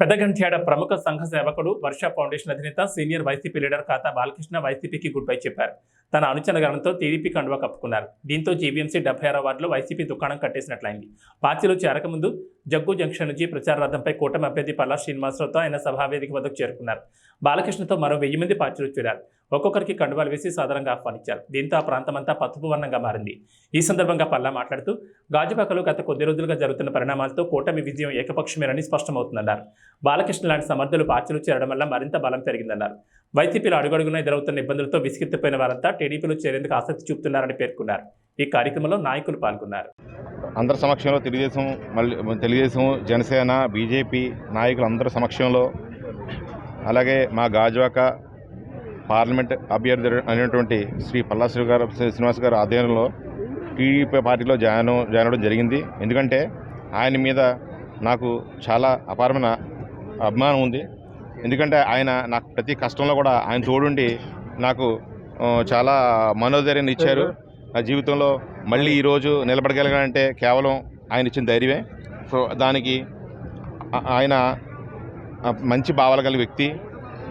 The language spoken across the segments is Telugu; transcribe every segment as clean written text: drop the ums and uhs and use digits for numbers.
పెద్దగంట్యాడ ప్రముఖ సంఘ సేవకుడు వర్ష ఫౌండేషన్ అధినేత సీనియర్ వైసీపీ లీడర్ ఖాతా బాలకృష్ణ వైసీపీకి గుడ్ బై చెప్పారు. తన అనుచర గణంతో టీడీపీ కండువా కప్పుకున్నారు. దీంతో జీవీఎంసీ 76వ వార్డులో వైసీపీ దుకాణం కట్టేసినట్లయింది. పార్టీలో చేరకముందు జగ్గు జంక్షన్ నుంచి ప్రచార రథంపై కూటమి అభ్యర్థి పల్లా శ్రీనివాసరావుతో ఆయన సభావేదిక వద్దకు చేరుకున్నారు. బాలకృష్ణతో మరో 1000 మంది పార్టీలో చేరారు. ఒక్కొక్కరికి కండువాలు వేసి సాధారణంగా ఆహ్వానించారు. దీంతో ఆ ప్రాంతమంతా పసుపు వర్ణంగా మారింది. ఈ సందర్భంగా పల్లా మాట్లాడుతూ గాజువాకలో గత కొద్ది రోజులుగా జరుగుతున్న పరిణామాలతో కూటమి విజయం ఏకపక్షమేనని స్పష్టమవుతుందన్నారు. బాలకృష్ణ లాంటి సమర్థులు పార్టీలో చేరడం వల్ల మరింత బలం పెరిగిందన్నారు. వైసీపీలో అడుగడుగునా ఎదురవుతున్న ఇబ్బందులతో విసిగెత్తిపోయిన వారంతా టీడీపీలో చేరేందుకు ఆసక్తి చూపుతున్నారని పేర్కొన్నారు. ఈ కార్యక్రమంలో నాయకులు పాల్గొన్నారు. అందరి సమక్షంలో తెలుగుదేశం జనసేన బీజేపీ నాయకులు అందరి సమక్షంలో, అలాగే మా గాజువాక పార్లమెంట్ అభ్యర్థి అయినటువంటి శ్రీ పల్లా శ్రీనివాస్ గారు ఆధ్వర్యంలో టీడీపీ పార్టీలో జాయిన్ అవ్వడం జరిగింది. ఎందుకంటే ఆయన మీద నాకు చాలా అపారమైన అభిమానం ఉంది. ఎందుకంటే ఆయన నాకు ప్రతి కష్టంలో కూడా ఆయన తోడుండి నాకు చాలా మనోధైర్యాన్ని ఇచ్చారు. నా జీవితంలో మళ్ళీ ఈరోజు నిలబడగలిగానంటే కేవలం ఆయన ఇచ్చిన ధైర్యమే. సో దానికి ఆయన మంచి భావాలు కలిగిన వ్యక్తి,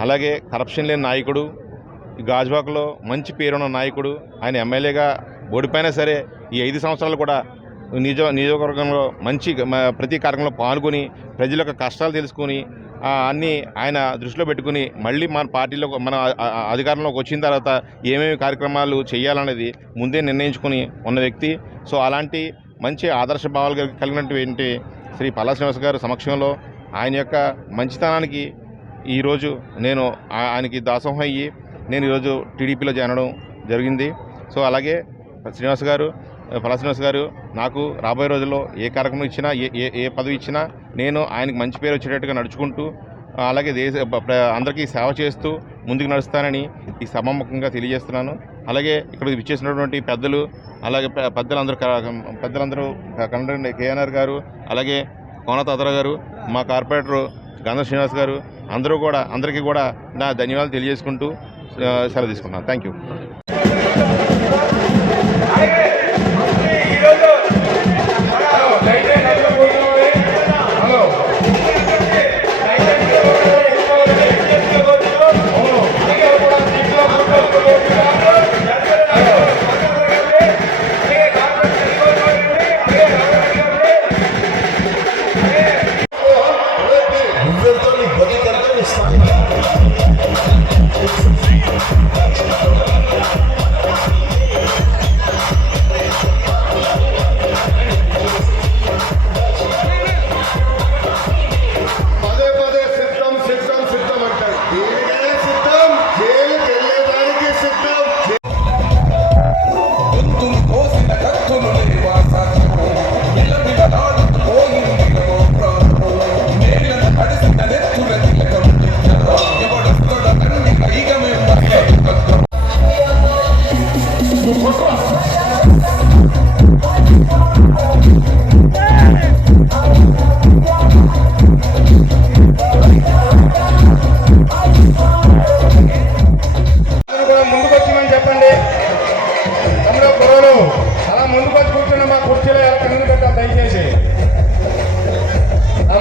అలాగే కరప్షన్ లేని నాయకుడు, గాజువాకలో మంచి పేరున్న నాయకుడు. ఆయన ఎమ్మెల్యేగా ఓడిపోయినా సరే ఈ 5 సంవత్సరాలు కూడా నియోజకవర్గంలో మంచి ప్రతి కార్యక్రమంలో పాల్గొని ప్రజల యొక్క కష్టాలు తెలుసుకొని అన్నీ ఆయన దృష్టిలో పెట్టుకుని మళ్ళీ మన పార్టీలో మన అధికారంలోకి వచ్చిన తర్వాత ఏమేమి కార్యక్రమాలు చేయాలనేది ముందే నిర్ణయించుకుని ఉన్న వ్యక్తి. సో అలాంటి మంచి ఆదర్శ భావాలు కలిగినటువంటి శ్రీ పల్లా శ్రీనివాస్ గారి సమక్షంలో ఆయన యొక్క మంచితనానికి ఈరోజు నేను ఆయనకి దాసోహం అయ్యి నేను ఈరోజు టీడీపీలో చేరడం జరిగింది. సో అలాగే పల్లా శ్రీనివాస్ గారు నాకు రాబోయే రోజుల్లో ఏ కార్యక్రమం ఇచ్చినా ఏ పదవి ఇచ్చినా నేను ఆయనకు మంచి పేరు వచ్చేటట్టుగా నడుచుకుంటూ, అలాగే అందరికీ సేవ చేస్తూ ముందుకు నడుస్తానని ఈ సభాముఖంగా తెలియజేస్తున్నాను. అలాగే ఇక్కడ విచ్చేసినటువంటి పెద్దలు, అలాగే పెద్దలందరూ కండ కేఎన్ఆర్ గారు, అలాగే కోనతాతర గారు, మా కార్పొరేటరు గంధ శ్రీనివాస్ గారు, అందరికీ కూడా నా ధన్యవాదాలు తెలియజేసుకుంటూ సెలవు తీసుకుంటున్నాను. Thank you.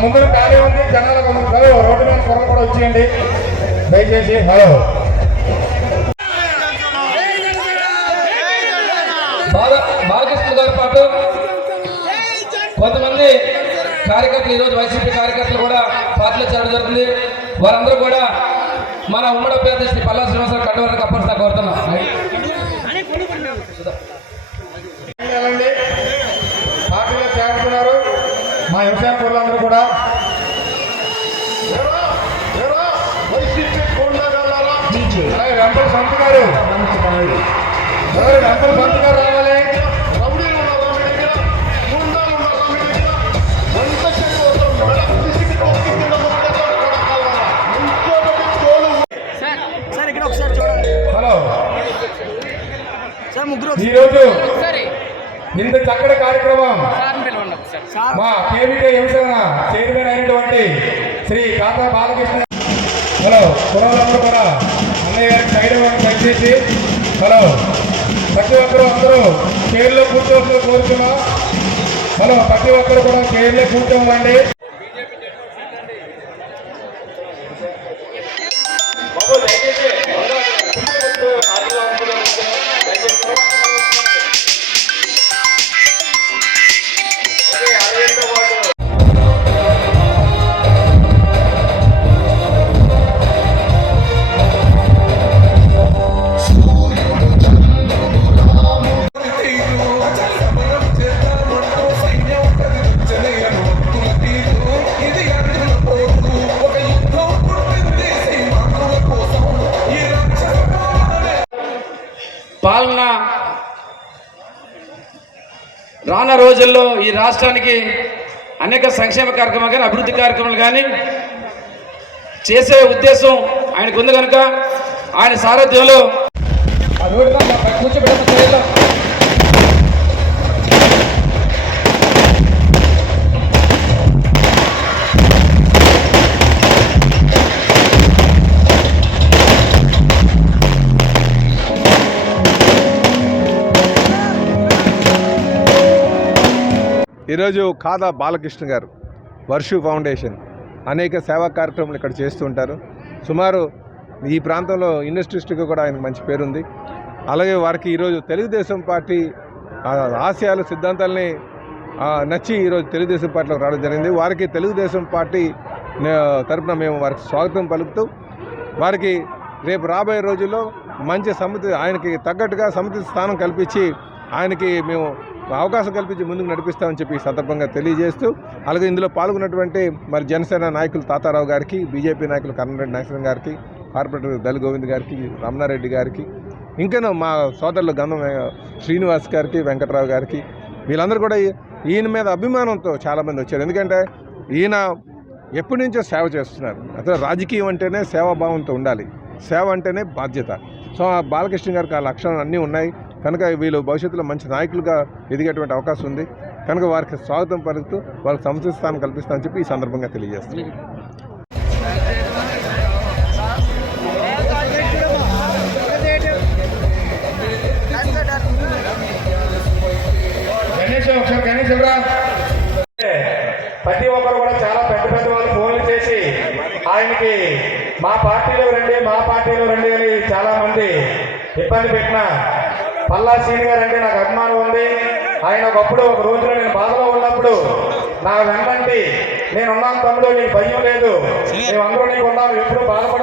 ముందు ఖాళీ ఉంది, జనాలకు రోడ్డు మీద కొరలు కూడా వచ్చేయండి దయచేసి. హలో, బాలకృష్ణ గారితో పాటు కొంతమంది కార్యకర్తలు, ఈరోజు వైసీపీ కార్యకర్తలు కూడా పార్టీలో చేరడం జరుగుతుంది. వారందరూ కూడా మన ఉమ్మడి అభ్యర్థి శ్రీ పల్లా శ్రీనివాసరావు కండువాలను కప్పల్సిన కోరుతున్నాం. పార్టీలో చేరుతున్నారు మా వ్యవసాయ పూర్లందరూ కూడా. వెంపల సంత్ గారు రావాలి. హలో, ఈరోజు ఇంత చక్కటి కార్యక్రమం మా కేవీకే యువసేన చైర్మన్ అయినటువంటి శ్రీ ఖాతా బాలకృష్ణ. హలో, కుర్రాళ్ళందరూ కూడా అన్నయ్య గారికి సైడ్ దయచేసి. హలో, ప్రతి ఒక్కరు అందరూ చైర్లో కూర్చోవలసిన కోరుతున్నాం. హలో, ప్రతి ఒక్కరు కూడా చైర్లో కూర్చోమండి. రానున్న రోజుల్లో ఈ రాష్ట్రానికి అనేక సంక్షేమ కార్యక్రమాలు కానీ అభివృద్ధి కార్యక్రమాలు కానీ చేసే ఉద్దేశం ఆయనకు ఉంది కనుక ఆయన సారథ్యంలో కూర్చోబెట్టిన ఈరోజు కాదా బాలకృష్ణ గారు వర్షు ఫౌండేషన్ అనేక సేవా కార్యక్రమాలు ఇక్కడ చేస్తూ ఉంటారు. సుమారు ఈ ప్రాంతంలో ఇండస్ట్రిస్ట్గా కూడా ఆయనకు మంచి పేరుంది. అలాగే వారికి ఈరోజు తెలుగుదేశం పార్టీ ఆశయాలు సిద్ధాంతాలని నచ్చి ఈరోజు తెలుగుదేశం పార్టీలో రావడం జరిగింది. వారికి తెలుగుదేశం పార్టీ తరఫున మేము వారికి స్వాగతం పలుకుతూ వారికి రేపు రాబోయే రోజుల్లో మంచి సమితి ఆయనకి తగ్గట్టుగా సమితి స్థానం కల్పించి ఆయనకి మేము అవకాశం కల్పించి ముందుకు నడిపిస్తామని చెప్పి ఈ సందర్భంగా తెలియజేస్తూ అలాగే ఇందులో పాల్గొన్నటువంటి మరి జనసేన నాయకులు తాతారావు గారికి, బీజేపీ నాయకులు కర్ణరెడ్డి నాగేశ్వరం గారికి, కార్పొరేటర్ దళ గోవింద్ గారికి, రమణారెడ్డి గారికి, ఇంకా మా సోదరులు గంధం శ్రీనివాస్ గారికి, వెంకట్రావు గారికి, వీళ్ళందరూ కూడా ఈయన మీద అభిమానంతో చాలామంది వచ్చారు. ఎందుకంటే ఈయన ఎప్పటి నుంచో సేవ చేస్తున్నారు. అసలు రాజకీయం అంటేనే సేవాభావంతో ఉండాలి, సేవ అంటేనే బాధ్యత. సో ఆ బాలకృష్ణ గారికి ఆ లక్షణాలు అన్నీ ఉన్నాయి కనుక వీళ్ళు భవిష్యత్తులో మంచి నాయకులుగా ఎదిగేటువంటి అవకాశం ఉంది కనుక వారికి స్వాగతం పలుకుతూ వాళ్ళకి సముచిత స్థానం కల్పిస్తామని చెప్పి ఈ సందర్భంగా తెలియజేస్తున్నాం. ప్రతి ఒక్కరు కూడా చాలా పెద్ద పెద్ద వాళ్ళు ఫోన్లు చేసి ఆయనకి మా పార్టీలో రండి అని చాలా మంది ఇబ్బంది పెట్టిన పల్లా శ్రీని గారు అంటే నాకు అభిమానం ఉంది. ఆయన ఒకప్పుడు ఒక రోజులో నేను బాధలో ఉన్నప్పుడు నా వెంటంటి నేనున్నాను తమ్ముడు, నీకు భయం లేదు, మేమందరూ నీకు ఉన్నాము, ఎప్పుడు బాధపడ